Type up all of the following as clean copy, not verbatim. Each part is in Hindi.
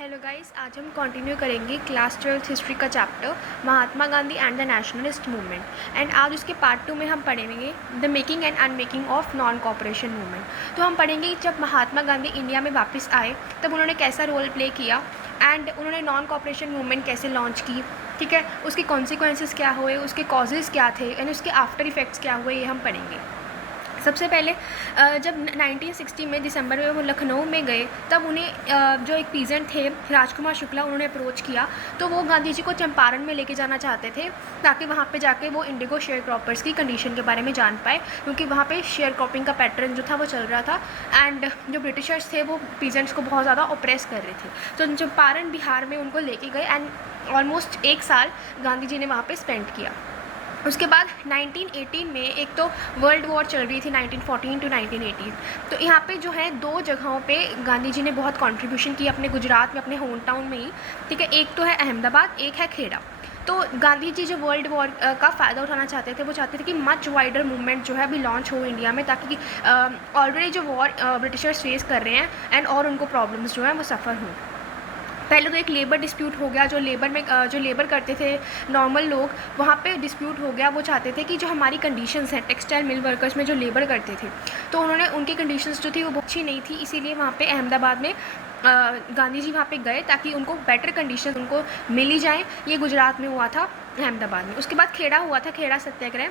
हेलो गाइस, आज हम कंटिन्यू करेंगे क्लास 12th हिस्ट्री का chapter Mahatma Gandhi and the nationalist movement. And आज उसके पार्ट 2 में हम पढ़ेंगे the making and unmaking of non cooperation movement. तो हम पढ़ेंगे जब महात्मा गांधी इंडिया में वापस आए तब उन्होंने कैसा रोल प्ले किया एंड उन्होंने नॉन कॉपरेशन मूवमेंट कैसे लॉन्च की, ठीक है, उसके कॉन्सिक्वेंसेस क्या हुए, उसके कॉजेज़ क्या थे एंड उसके आफ्टर इफ़ेक्ट्स क्या हुए, ये हम पढ़ेंगे। सबसे पहले जब 1960 में दिसंबर में वो लखनऊ में गए तब उन्हें जो एक पीजेंट थे राजकुमार शुक्ला, उन्होंने अप्रोच किया। तो वो गांधी जी को चंपारण में लेके जाना चाहते थे ताकि वहाँ पे जाके वो इंडिगो शेयर क्रॉपर्स की कंडीशन के बारे में जान पाए, क्योंकि वहाँ पे शेयर क्रॉपिंग का पैटर्न जो था वो चल रहा था एंड जो ब्रिटिशर्स थे वो पीजेंट्स को बहुत ज़्यादा ऑप्रेस कर रहे थे। तो चंपारण बिहार में उनको लेके गए एंड ऑलमोस्ट 1 साल गांधी जी ने वहाँ पर स्पेंड किया। उसके बाद 1918 में एक तो वर्ल्ड वॉर चल रही थी 1914 टू 1918। तो यहाँ पे जो है 2 जगहों पे गांधी जी ने बहुत कंट्रीब्यूशन की अपने गुजरात में, अपने होम टाउन में ही, ठीक है। एक तो है अहमदाबाद, एक है खेड़ा। तो गांधी जी जो वर्ल्ड वॉर का फ़ायदा उठाना चाहते थे, वो चाहते थे कि मच वाइडर मूवमेंट जो है अभी लॉन्च हो इंडिया में, ताकि ऑलरेडी जो वॉर ब्रिटिशर्स फेस कर रहे हैं एंड और उनको प्रॉब्लम्स जो है वो सफ़र हों। पहले तो एक लेबर डिस्प्यूट हो गया, जो लेबर करते थे नॉर्मल लोग, वहाँ पे डिस्प्यूट हो गया। वो चाहते थे कि जो हमारी कंडीशंस हैं टेक्सटाइल मिल वर्कर्स में जो लेबर करते थे, तो उन्होंने उनकी कंडीशंस जो थी वो बहुत अच्छी नहीं थी, इसीलिए वहाँ पे अहमदाबाद में गांधी जी वहाँ पे गए ताकि उनको बेटर कंडीशन उनको मिली जाए। ये गुजरात में हुआ था, अहमदाबाद में। उसके बाद खेड़ा हुआ था, खेड़ा सत्याग्रह।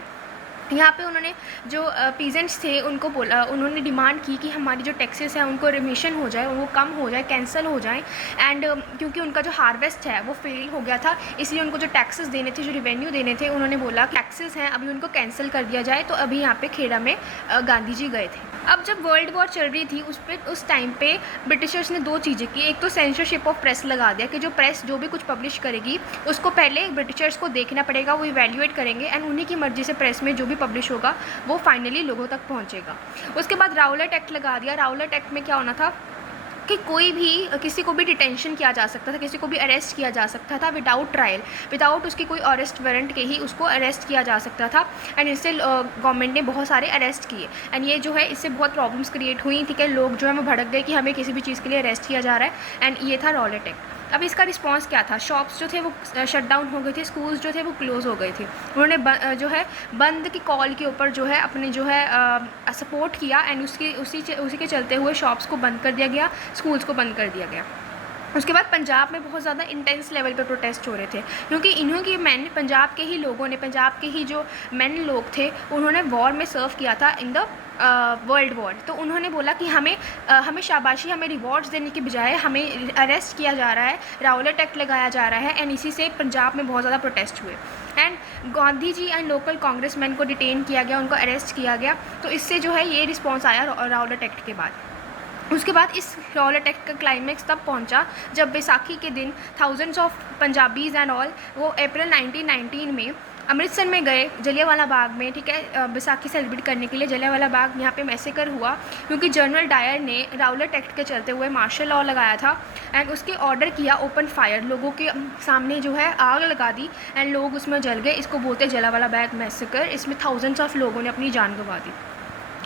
यहाँ पे उन्होंने जो पीजेंट्स थे उनको बोला, उन्होंने डिमांड की कि हमारी जो टैक्सेस हैं उनको रिमिशन हो जाए, वो कम हो जाए, कैंसिल हो जाए। एंड क्योंकि उनका जो हार्वेस्ट है वो फेल हो गया था, इसलिए उनको जो टैक्सेस देने थे, जो रिवेन्यू देने थे, उन्होंने बोला कि टैक्सेस हैं अभी उनको कैंसिल कर दिया जाए। तो अभी यहाँ पे खेड़ा में गांधी जी गए थे। अब जब वर्ल्ड वॉर चल रही थी उस टाइम पे ब्रिटिशर्स ने 2 चीज़ें की। एक तो सेंसरशिप ऑफ प्रेस लगा दिया कि जो प्रेस जो भी कुछ पब्लिश करेगी उसको पहले ब्रिटिशर्स को देखना पड़ेगा, वो इवैल्यूएट करेंगे एंड उन्हीं की मर्जी से प्रेस में जो भी पब्लिश होगा वो फाइनली लोगों तक पहुंचेगा। उसके बाद राउलेट एक्ट लगा दिया। राउलेट एक्ट में क्या होना था कि कोई भी किसी को भी डिटेंशन किया जा सकता था, किसी को भी अरेस्ट किया जा सकता था विदाउट ट्रायल, विदाउट उसकी कोई अरेस्ट वारंट के ही उसको अरेस्ट किया जा सकता था। एंड इससे गवर्नमेंट ने बहुत सारे अरेस्ट किए एंड ये जो है इससे बहुत प्रॉब्लम्स क्रिएट हुई, ठीक है। लोग जो है वो भड़क गए कि हमें किसी भी चीज़ के लिए अरेस्ट किया जा रहा है एंड ये था राउलेट एक्ट। अब इसका रिस्पांस क्या था? शॉप्स जो थे वो शट डाउन हो गए थे, स्कूल्स जो थे वो क्लोज़ हो गए थे। उन्होंने जो है बंद की कॉल के ऊपर जो है अपने जो है सपोर्ट किया एंड उसी के चलते हुए शॉप्स को बंद कर दिया गया, स्कूल्स को बंद कर दिया गया। उसके बाद पंजाब में बहुत ज़्यादा इंटेंस लेवल पे प्रोटेस्ट हो रहे थे, क्योंकि इन्हों की मैन पंजाब के ही लोगों ने, पंजाब के ही जो मैन लोग थे, उन्होंने वॉर में सर्व किया था इन द वर्ल्ड वॉर। तो उन्होंने बोला कि हमें शाबाशी, हमें रिवॉर्ड्स देने के बजाय हमें अरेस्ट किया जा रहा है, राउलेट एक्ट लगाया जा रहा है एंड इसी से पंजाब में बहुत ज़्यादा प्रोटेस्ट हुए and Gandhi ji and local congressman को डिटेन किया गया, उनको अरेस्ट किया गया। तो इससे जो है ये रिस्पॉन्स आया राउलेट एक्ट के बाद। उसके बाद इस राउलेट एक्ट का क्लाइमेक्स तब पहुंचा जब बैसाखी के दिन thousands of Punjabis and all वो अप्रैल 1919 में अमृतसर में गए, जलियांवाला बाग में, ठीक है, बैसाखी सेलिब्रेट करने के लिए। जलियांवाला बाग यहाँ पे मैसेकर हुआ क्योंकि जनरल डायर ने राउलेट एक्ट के चलते हुए मार्शल लॉ लगाया था एंड उसके ऑर्डर किया ओपन फायर, लोगों के सामने जो है आग लगा दी एंड लोग उसमें जल गए। इसको बोलते जलियांवाला बाग मैसेकर। इसमें थाउजेंड्स ऑफ लोगों ने अपनी जान गंवा दी,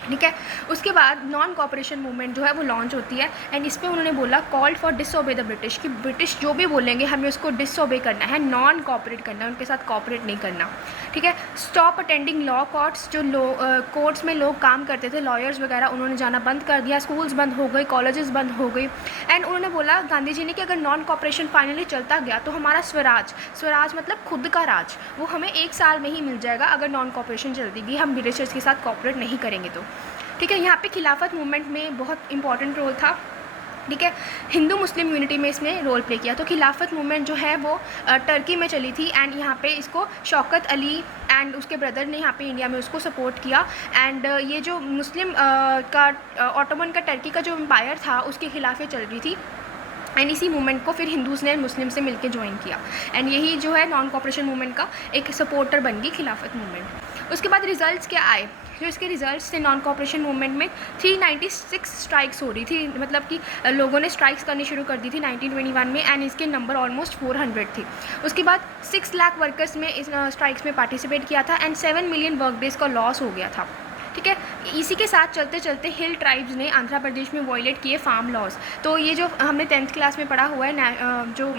ठीक है। उसके बाद नॉन कॉपरेशन मूवमेंट जो है वो लॉन्च होती है एंड इस पर उन्होंने बोला called for disobey the British, कि ब्रिटिश जो भी बोलेंगे हमें उसको डिसओबे करना है, नॉन कॉपरेट करना है, उनके साथ कॉपरेट नहीं करना, ठीक है। स्टॉप अटेंडिंग लॉ कोर्ट्स, जो कोर्ट्स में लोग काम करते थे, लॉयर्स वगैरह, उन्होंने जाना बंद कर दिया। स्कूल्स बंद हो गए, कॉलेजेस बंद हो गई एंड उन्होंने बोला गांधी जी ने कि अगर नॉन कॉपरेशन फाइनली चलता गया तो हमारा स्वराज मतलब खुद का राज, वो हमें 1 साल में ही मिल जाएगा अगर नॉन कॉपरेशन चलती गई, हम ब्रिटिशर्स के साथ कॉपरेट नहीं करेंगे तो, ठीक है। यहाँ पे खिलाफत मूवमेंट में बहुत इंपॉर्टेंट रोल था, ठीक है। हिंदू मुस्लिम यूनिटी में इसने रोल प्ले किया। तो खिलाफत मूवमेंट जो है वो टर्की में चली थी एंड यहाँ पे इसको शौकत अली एंड उसके ब्रदर ने यहाँ पे इंडिया में उसको सपोर्ट किया एंड ये जो मुस्लिम का ऑटोमन का टर्की का जो एम्पायर था उसके खिलाफ ये चल रही थी एंड इसी मूवमेंट को फिर हिंदूज़ ने मुस्लिम से मिलकर ज्वाइन किया एंड यही जो है नॉन कॉपरेशन मूवमेंट का एक सपोर्टर बन गई खिलाफत मूवमेंट। उसके बाद रिजल्ट्स क्या आए? जो इसके रिजल्ट्स थे नॉन कॉपरेशन मूवमेंट में 396 स्ट्राइक्स हो रही थी, मतलब कि लोगों ने स्ट्राइक्स करनी शुरू कर दी थी 1921 में एंड इसके नंबर ऑलमोस्ट 400 थी। उसके बाद 6 लाख वर्कर्स में इस स्ट्राइक्स में पार्टिसिपेट किया था एंड 7 मिलियन वर्क डेज़ का लॉस हो गया था, ठीक है। इसी के साथ चलते चलते हिल ट्राइब्स ने आंध्र प्रदेश में वॉयलेट किए फार्म लॉज। तो ये जो हमने 10th क्लास में पढ़ा हुआ है जो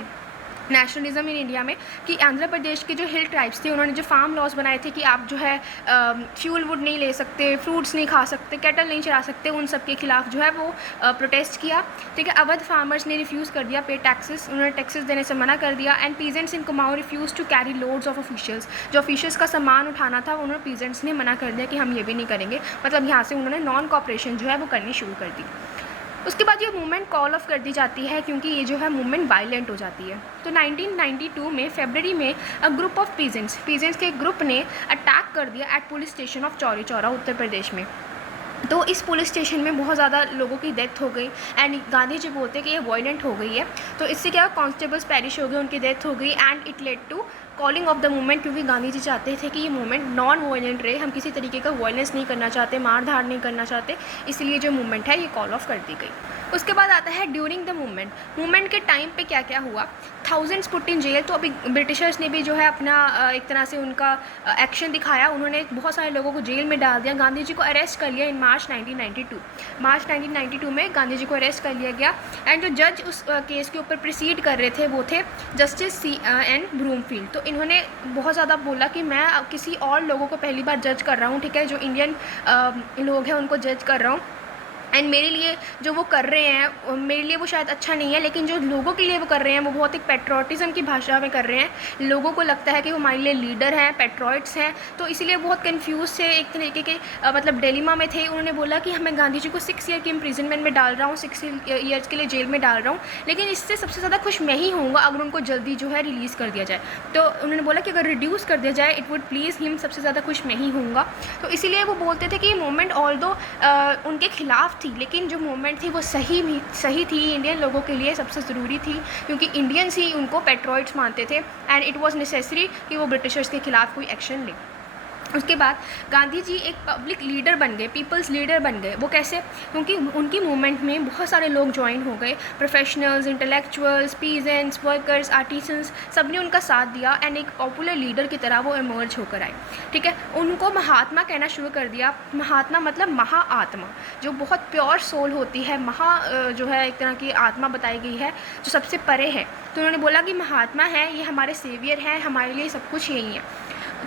नेशनलिज्म इन इंडिया में, कि आंध्र प्रदेश के जो हिल ट्राइब्स थे उन्होंने जो फार्म लॉज बनाए थे कि आप जो है फ्यूल वुड नहीं ले सकते, फ्रूट्स नहीं खा सकते, कैटल नहीं चरा सकते, उन सब के खिलाफ जो है वो प्रोटेस्ट किया। ठीक है। अवध फार्मर्स ने रिफ्यूज़ कर दिया पे टैक्सेस, उन्होंने टैक्सेस देने से मना कर दिया। And peasants in Kumaon refuse to carry loads of officials, जो ऑफिशियल्स का सामान उठाना था उन्होंने पीजेंट्स ने मना कर दिया कि हम ये भी नहीं करेंगे। मतलब यहाँ से उन्होंने नॉन कॉपरेशन जो है वो करनी शुरू कर दी। उसके बाद ये मूवमेंट कॉल ऑफ कर दी जाती है क्योंकि ये जो है मूवमेंट वायलेंट हो जाती है। तो 1992 में फरवरी में अ ग्रुप ऑफ पीजेंट्स के एक ग्रुप ने अटैक कर दिया at police station of Chauri Chaura Uttar Pradesh में। तो इस पुलिस स्टेशन में बहुत ज़्यादा लोगों की डेथ हो गई एंड गांधी जी बोलते हैं कि ये वायलेंट हो गई है। तो इससे क्या कांस्टेबल्स पेरिश हो गए, उनकी डेथ हो गई and it led to calling off the movement, क्योंकि गांधी जी चाहते थे कि ये मूवमेंट नॉन वायलेंट रहे, हम किसी तरीके का वायलेंस नहीं करना चाहते, मार धाड़ नहीं करना चाहते, इसलिए जो मूवमेंट है ये कॉल ऑफ कर दी गई। उसके बाद आता है ड्यूरिंग द मूवमेंट के टाइम पे क्या क्या हुआ। Thousands put in jail. तो अभी ब्रिटिशर्स ने भी जो है अपना एक तरह से उनका एक्शन दिखाया, उन्होंने बहुत सारे लोगों को जेल में डाल दिया। गांधी जी को अरेस्ट कर लिया इन मार्च 1992 में गांधी जी को अरेस्ट कर लिया गया। एंड जो जज उस केस के ऊपर प्रोसीड कर रहे थे वो थे जस्टिस CN ब्रूमफील्ड। तो इन्होंने बहुत ज़्यादा बोला कि मैं किसी और लोगों को पहली बार जज कर रहा हूँ, ठीक है, जो इंडियन लोग हैं उनको जज कर रहा हूँ एंड मेरे लिए जो वो कर रहे हैं मेरे लिए वो शायद अच्छा नहीं है, लेकिन जो लोगों के लिए वो कर रहे हैं वो बहुत एक पेट्रोटिज़म की भाषा में कर रहे हैं। लोगों को लगता है कि वो हमारे लिए लीडर हैं, पेट्रोइट्स हैं, तो इसीलिए बहुत कंफ्यूज थे, एक तरीके के मतलब डिलेमा में थे। उन्होंने बोला कि मैं गांधी जी को 6 ईयर की इम्प्रिजनमेंट में डाल रहा हूँ, 6 ईयर्स के लिए जेल में डाल रहा हूँ, लेकिन इससे सबसे ज़्यादा खुश मैं ही होऊंगा अगर उनको जल्दी जो है रिलीज़ कर दिया जाए। तो उन्होंने बोला कि अगर रिड्यूस कर दिया जाए इट वुड प्लीज़ हिम, सबसे ज़्यादा खुश मैं ही होऊंगा। तो इसीलिए वो बोलते थे कि ये मूवमेंट ऑल्दो उनके खिलाफ थी, लेकिन जो मूवमेंट थी वो सही थी, इंडियन लोगों के लिए सबसे ज़रूरी थी, क्योंकि इंडियंस ही उनको पेट्रोइट्स मानते थे एंड इट वाज नेसेसरी कि वो ब्रिटिशर्स के खिलाफ कोई एक्शन ले। उसके बाद गांधी जी एक पब्लिक लीडर बन गए, पीपल्स लीडर बन गए। वो कैसे? क्योंकि उनकी मूवमेंट में बहुत सारे लोग ज्वाइन हो गए, professionals, intellectuals, peasants, workers, artisans, सब ने उनका साथ दिया एंड एक पॉपुलर लीडर की तरह वो इमर्ज होकर आए। ठीक है। उनको महात्मा कहना शुरू कर दिया। महात्मा मतलब महाआत्मा, जो बहुत प्योर सोल होती है, जो है एक तरह की आत्मा बताई गई है जो सबसे परे है। तो उन्होंने बोला कि महात्मा है, ये हमारे सेवियर हैं, हमारे लिए सब कुछ यही है।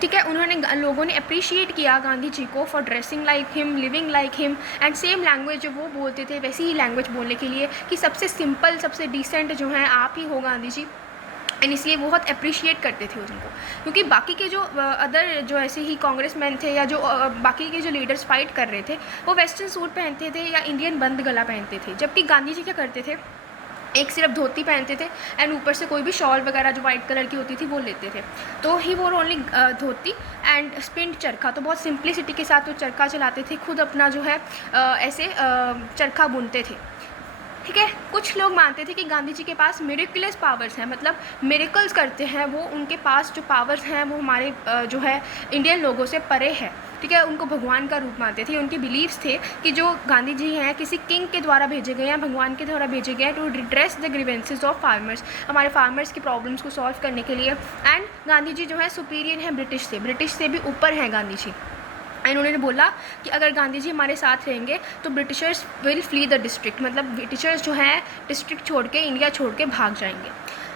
ठीक है। उन्होंने लोगों ने अप्रिशिएट किया गांधी जी को for dressing like him, living like him and same language जो वो बोलते थे वैसी ही लैंग्वेज बोलने के लिए, कि सबसे सिंपल, सबसे डिसेंट जो हैं आप ही हो गांधी जी। एंड इसलिए बहुत अप्रिशिएट करते थे उनको, क्योंकि बाकी के जो अदर जो ऐसे ही कांग्रेसमैन थे या जो बाकी के जो लीडर्स फाइट कर रहे थे वो वेस्टर्न सूट पहनते थे या इंडियन बंद गला पहनते थे, जबकि गांधी जी क्या करते थे, एक सिर्फ धोती पहनते थे एंड ऊपर से कोई भी शॉल वगैरह जो वाइट कलर की होती थी वो लेते थे। तो ही वो ओनली धोती एंड स्पिंड चरखा, तो बहुत सिंप्लिसिटी के साथ वो चरखा चलाते थे, खुद अपना जो है ऐसे चरखा बुनते थे। ठीक है। कुछ लोग मानते थे कि गांधी जी के पास मिरेकुलस पावर्स हैं, मतलब मिरेकल्स करते हैं वो, उनके पास जो पावर्स हैं वो हमारे जो है इंडियन लोगों से परे है। ठीक है। उनको भगवान का रूप मानते थे। उनके बिलीव्स थे कि जो गांधी जी हैं किसी किंग के द्वारा भेजे गए हैं, भगवान के द्वारा भेजे गए हैं to redress the grievances of farmers, हमारे फार्मर्स की प्रॉब्लम्स को सॉल्व करने के लिए। एंड गांधी जी जो है सुपीरियर हैं ब्रिटिश से भी ऊपर हैं गांधी जी। एंड उन्होंने बोला कि अगर गांधी जी हमारे साथ रहेंगे तो Britishers will flee the district, मतलब ब्रिटिशर्स जो है डिस्ट्रिक्ट छोड़ के, इंडिया छोड़ के भाग जाएंगे।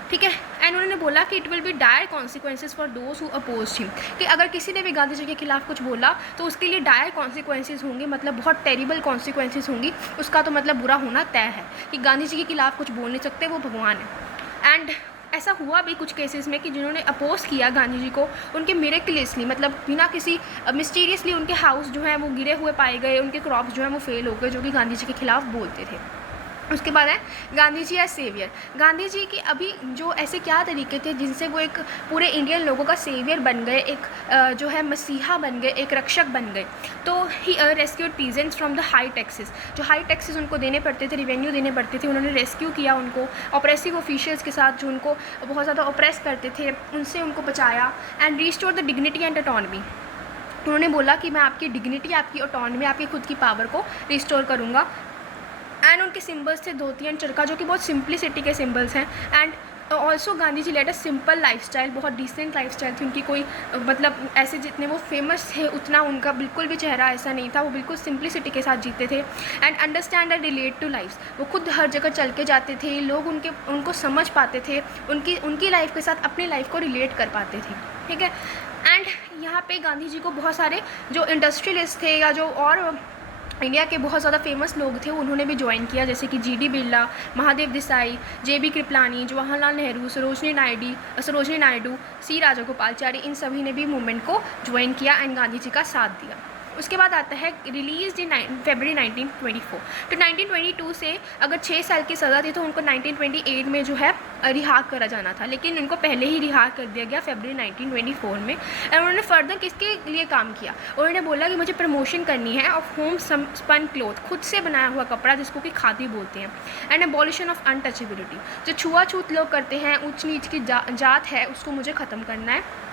ठीक है। एंड उन्होंने बोला कि it will be dire consequences for those who oppose him, कि अगर किसी ने भी गांधी जी के खिलाफ कुछ बोला तो उसके लिए डायर कॉन्सिक्वेंसेज होंगे, मतलब बहुत टेरिबल कॉन्सिक्वेंसेज होंगी। उसका तो मतलब बुरा होना तय है कि गांधी जी के खिलाफ कुछ बोल नहीं सकते, वो भगवान है। एंड ऐसा हुआ भी कुछ केसेस में कि जिन्होंने अपोज किया गांधी जी को, उनके मिरेकलियसली, मतलब बिना किसी मिस्टीरियसली उनके हाउस जो है वो गिरे हुए पाए गए, उनके क्रॉप्स जो है वो फेल हो गए, जो कि गांधी जी के खिलाफ बोलते थे। उसके बाद है गांधी जी एज सेवियर। गांधी जी के अभी जो ऐसे क्या तरीके थे जिनसे वो एक पूरे इंडियन लोगों का सेवियर बन गए, एक जो है मसीहा बन गए, एक रक्षक बन गए। तो ही rescued peasants from the high taxes, जो हाई टैक्सेस उनको देने पड़ते थे, रिवेन्यू देने पड़ते थे, उन्होंने रेस्क्यू किया उनको। ऑपरेसिव ऑफिशियल्स के साथ जो उनको बहुत ज़्यादा ऑपरेस करते थे उनसे उनको बचाया। And restore the dignity and autonomy, उन्होंने बोला कि मैं आपकी डिग्निटी, आपकी ऑटोनॉमी, आपकी खुद की पावर को रिस्टोर करूँगा। एंड उनके सिम्बल्स थे धोती एंड चरखा, जो कि बहुत सिंप्लिसिटी के सिम्बल्स हैं। And also Gandhi ji led a simple lifestyle, बहुत डिसेंट लाइफस्टाइल थी उनकी। कोई मतलब ऐसे जितने वो फेमस थे उतना उनका बिल्कुल भी चेहरा ऐसा नहीं था, वो बिल्कुल सिंप्लिसिटी के साथ जीते थे। And understand and relate to life, वो खुद हर जगह चल के जाते थे, लोग उनको समझ पाते थे, उनकी लाइफ के साथ अपनी लाइफ को रिलेट कर पाते थे, ठीक है। एंड यहाँ पे गांधी जी को बहुत सारे जो इंडस्ट्रियलिस्ट थे या जो और इंडिया के बहुत ज़्यादा फेमस लोग थे उन्होंने भी ज्वाइन किया, जैसे कि G D Birla, Mahadev Desai, J B Kripalani, Jawaharlal Nehru, Sarojini Naidu, C Rajagopalachari, इन सभी ने भी मूवमेंट को ज्वाइन किया एंड गांधी जी का साथ दिया। उसके बाद आता है रिलीज इन फरवरी 1924। तो 1922 से अगर 6 साल की सज़ा थी तो उनको 1928 में जो है रिहा करा जाना था, लेकिन उनको पहले ही रिहा कर दिया गया फरवरी 1924 में। और उन्होंने फर्दर किसके लिए काम किया, उन्होंने बोला कि मुझे प्रमोशन करनी है ऑफ होम स्पन क्लोथ, खुद से बनाया हुआ कपड़ा जिसको कि खादी बोलते हैं, एंड एबॉलिशन ऑफ अनटचेबिलिटी, जो छुआछूत लोग करते हैं, ऊंच नीच की जात है, उसको मुझे ख़त्म करना है।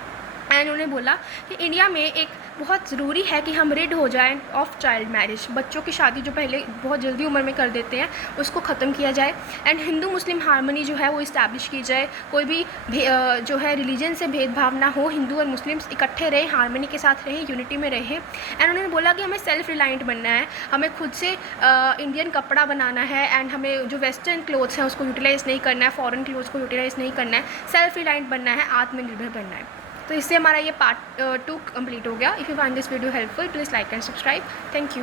एंड उन्होंने बोला कि इंडिया में एक बहुत ज़रूरी है कि हम रिड हो जाएं ऑफ चाइल्ड मैरिज, बच्चों की शादी जो पहले बहुत जल्दी उम्र में कर देते हैं उसको ख़त्म किया जाए। एंड हिंदू मुस्लिम हार्मनी जो है वो इस्टेब्लिश की जाए, कोई भी जो है रिलीजन से भेदभाव ना हो, हिंदू और मुस्लिम्स इकट्ठे रहें, हार्मनी के साथ रहें, यूनिटी में रहें। एंड उन्होंने बोला कि हमें सेल्फ रिलायंट बनना है, हमें खुद से इंडियन कपड़ा बनाना है, एंड हमें जो वेस्टर्न क्लोथ्स हैं उसको यूटिलाइज़ नहीं करना है, फॉरेन क्लोथ्स को यूटिलाइज़ नहीं करना है, सेल्फ रिलायंट बनना है, आत्मनिर्भर बनना है। तो इससे हमारा ये पार्ट 2 कंप्लीट हो गया। If you find this video helpful please like and subscribe. Thank you.